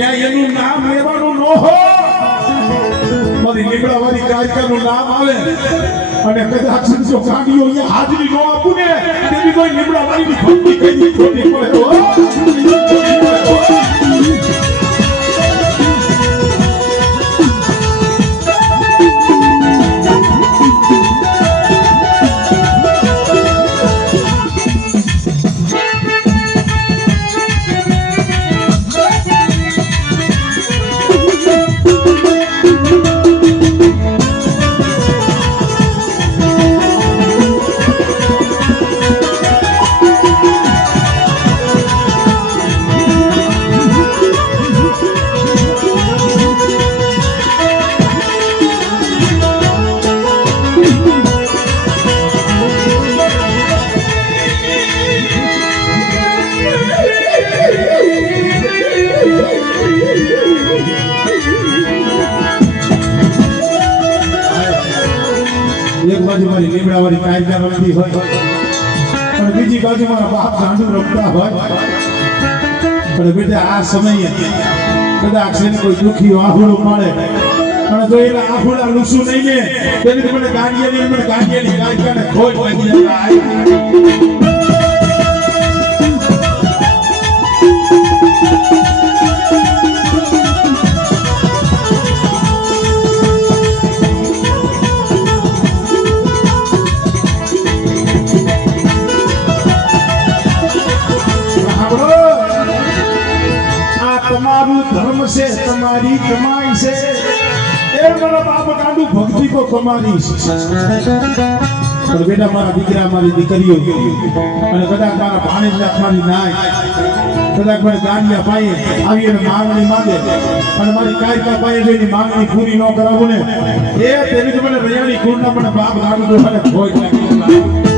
ત્યાં એનું નામ લેવાનું ન હો મારી લીમડાવાળી કાયકાનું નામ આવે અને કદાચ જો કાઢીઓ અહીંયા હાજરી ન આપું ને તેની કોઈ લીમડાવાળીની ભક્તિ કરી ખોટી પડે એક બાજુ મારી લીમડાવાળી કાયદા રમતી હોય પણ બીજી બાજુ મારા બાપ ગાંડું રમતા હોય પણ બેટા આ સમયે કદાચ એને કોઈ દુઃખી આહુડું મળે અને જો એના આહુડા લૂસું નહીં ને તેની મને ગાંડિયાની કાયદાને ખોટ લાગી જાય તમારું ધર્મ છે તમારી કમાઈ છે એ મારા બાપ ગાંડુ ભક્તિ કો કમાની છે પણ બેટા મારા દીકરા મારી દીકરીઓ અને કદાચ મારા ભાણેજના મારી નાય કદાચ મારી ગાંડિયા પાયે આવી એને માંગણી માંગે અને મારી કાયકા પાયે જેની માંગણી પૂરી ન કરાવું ને એ તેની મને રયાણી કુળના મને બાપ ગાંડુ મને ખોઈ લાગી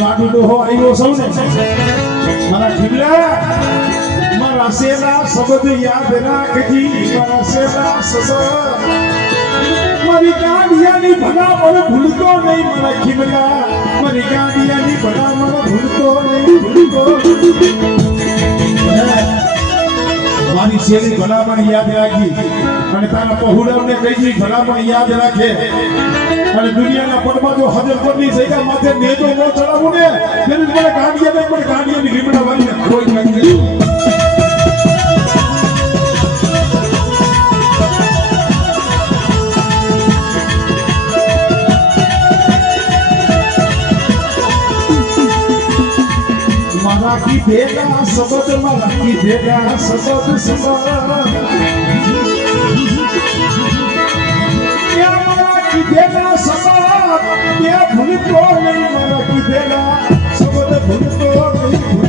ગાંડુડો આવ્યો સૌ ને મારા ઠીકલા મારા સેલા શબ્દ યાદ રાખજી મારા સેલા શબ્દ મારી ગાંડિયાની ભલા મને ભૂલતો નહીં મારા ઠીકલા મારી ગાંડિયાની ભલા મને ભૂલતો નહીં મારી શેરી ભલા પણ યાદ રાખી અને તારા પહોળાને કઈ ભલા પણ યાદ રાખે અને દુનિયાના પડમાં જો હજર પરની જગ્યા માથે નેજો ન ચડાવું ને તેને મને ગાંડિયાની લીમડા વાળીને કોઈ નથી મારા કી ભેગા શબ્દ મારા કી ભેગા શબ્દ કીધેલા શબ્દ તે ભૂલતો નહીં મારા કીધેલા શબ્દ ભૂલતો નહીં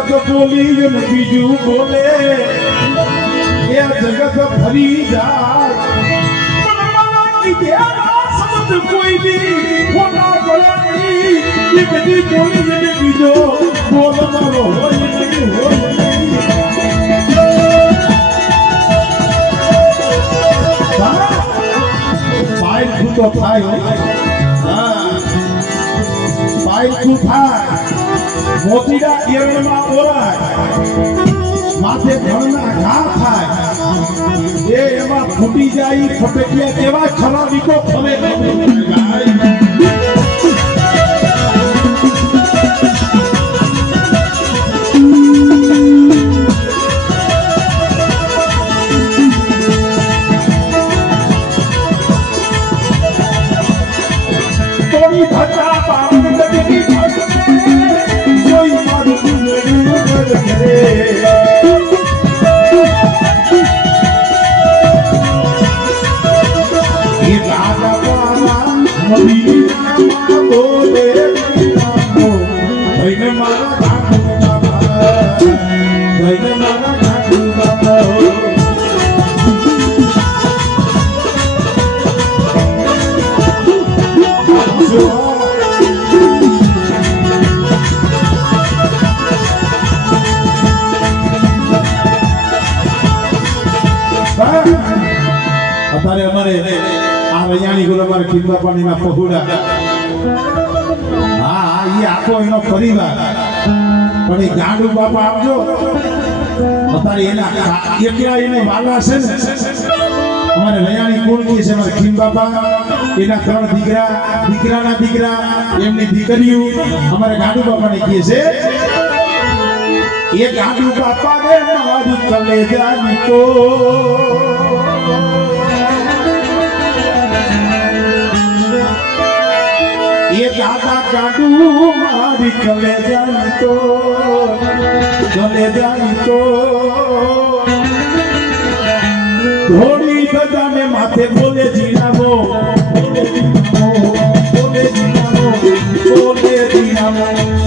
जगत बोली न बीजू बोले ये जगत भरी जाए समझ कोई नहीं होना बड़ा नहीं ये कभी बोली न बीजो बोल मारो हो नहीं हो भाई खुद तो भाई પાયલું થાય મોતીડા એરણમાં ઓરાય માથે ઘણના ઘા થાય એ એમાં ફૂટી જાય ફટકિયા કેવા ખરા વિકો ફરે અત્યારે અમારે આ રૈયાણી ગુરુ અમારે કિંબાપાણીના પહોળા હા એ આખો એનો પરિવાર પણ એ ગાંડુ બાપા આપજો અત્યારે એના એકલા એને વાલા છે ને અમારે રૈયાણી કુળની છે અમારે કિંબાપા એના 3 દીકરા દીકરાના દીકરા એમની દીકરીઓ અમારે ગાંડુ બાપાને કહે છે એ ગાંડુ બાપા ને મારી કલેજાની તો ये दादा गाडू मारी चले जाई तो घोड़ी गजा ने माथे बोले जीनामो बोले जीनामो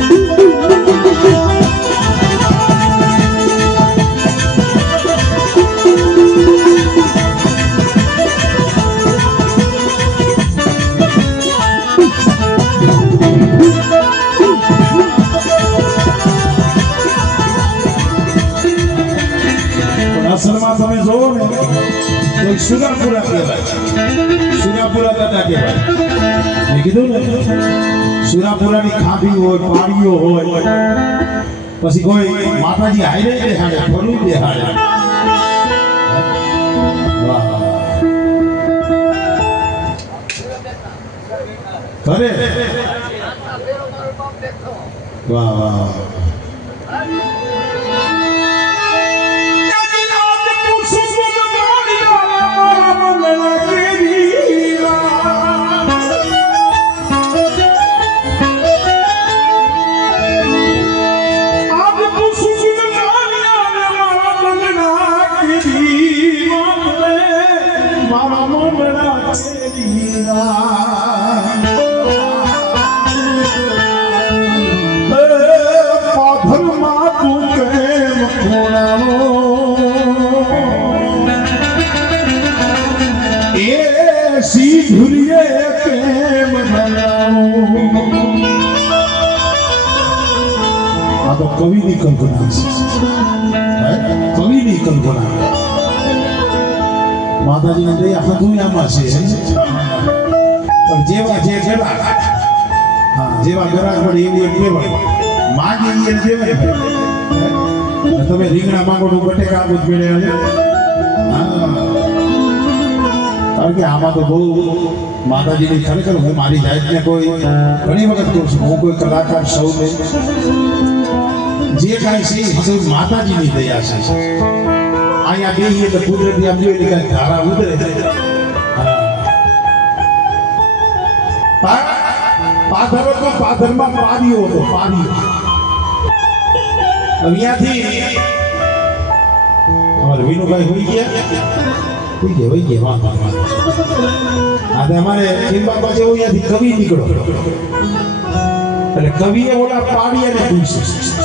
અસલમાં તમે જોવો ને તો સુરાપુરા કહેવાય સુરાપુરા દાદા કહેવાય મેં કીધું ને સુરાપુરાની ખાભી હોય પાડીઓ હોય પછી કોઈ માતાજી હાઈરે દેખાડે ફરું દેખાડે વાહ કરે વાહ વાહ કવિની કલ્પના છે કવિની કલ્પના માતાજીને દયા હદુયામાં છે પણ જેવા જે ગરાક હા જેવા ગરાક પડે એવું એક કહેવાય માગી એ દેવાય તમે રીંગણા માંગો તો બટેકા આપો જ મેળે કારણ કે આમાં તો બહુ માતાજીની ખરેખર હું મારી જાતને કોઈ ઘણી વખત કહું છું હું કોઈ કલાકાર સૌ નહીં જે કાંઈ છે એ માતાજીની દયા છે અહીંયા બેહીએ તો કુદરતી આમ જોઈએ કાંઈ ધારા ઉતરે પાથર હતો પાથરમાં પારીઓ હતો પારીઓ અહીંયાથી અમારે વિનુભાઈ હોઈ ગયા વાંધો હા તો અમારે કિંબાબા જેવું અહીંયાથી કવિ નીકળો એટલે કવિએ ઓલા પાડીયાને પૂછ્યું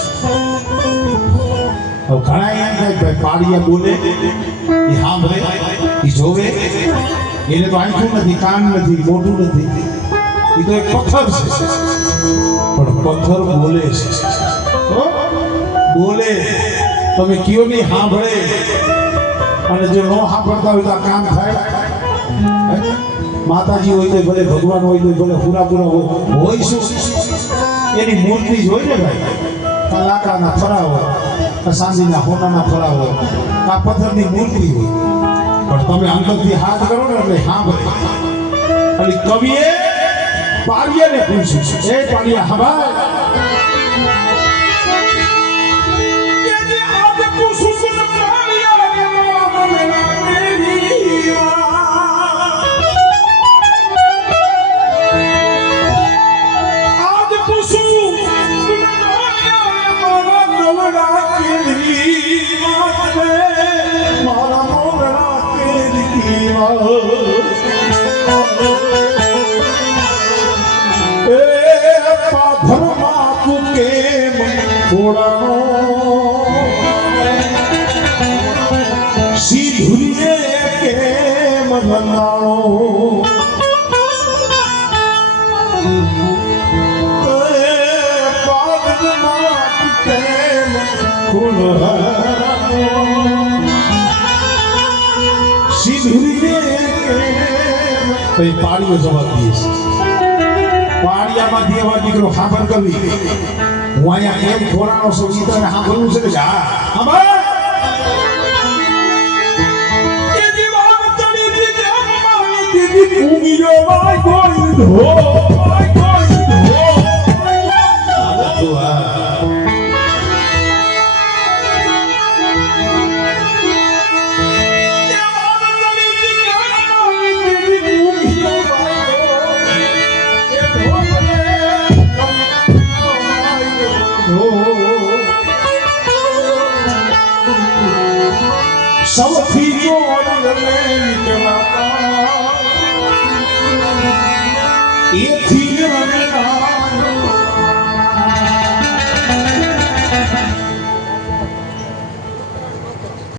હવે ઘણા એમ થાય ભાઈ પાડીયા બોલે એ સાંભળે એ જોવે એને તો આંખું નથી કાન નથી મોઢું નથી એ તો એક પથ્થર છે પણ પથ્થર બોલે છે બોલે તમે કયો નહીં સાંભળે અને જો ન સાંભળતા હોય તો આ કામ થાય માતાજી હોય તો ભલે ભગવાન હોય તો ભલે પૂરા હોય શું એની મૂર્તિ જોઈ ને ભાઈ, આ લાકડાના ફરા હોય, આ ચાંદીના હોનાના ફરા હોય, આ પથ્થરની મૂર્તિ હોય, પણ તમે અંદરથી હાથ કરો ને એટલે હા ભાઈ. એટલે કવિએ પાળિયાને પૂછ્યું, એ પાળિયા હવાય સીધુરીએ કેમ લંગાણો પાડીઓ જવાબ દઈએ છે. પાડિયામાંથી એવા દીકરો ખાબર કરવી, હું અહીંયા એમ ખોરાનો છું, ઈ તને સાંભળવું છે કે હા ખબર સૌથી એથી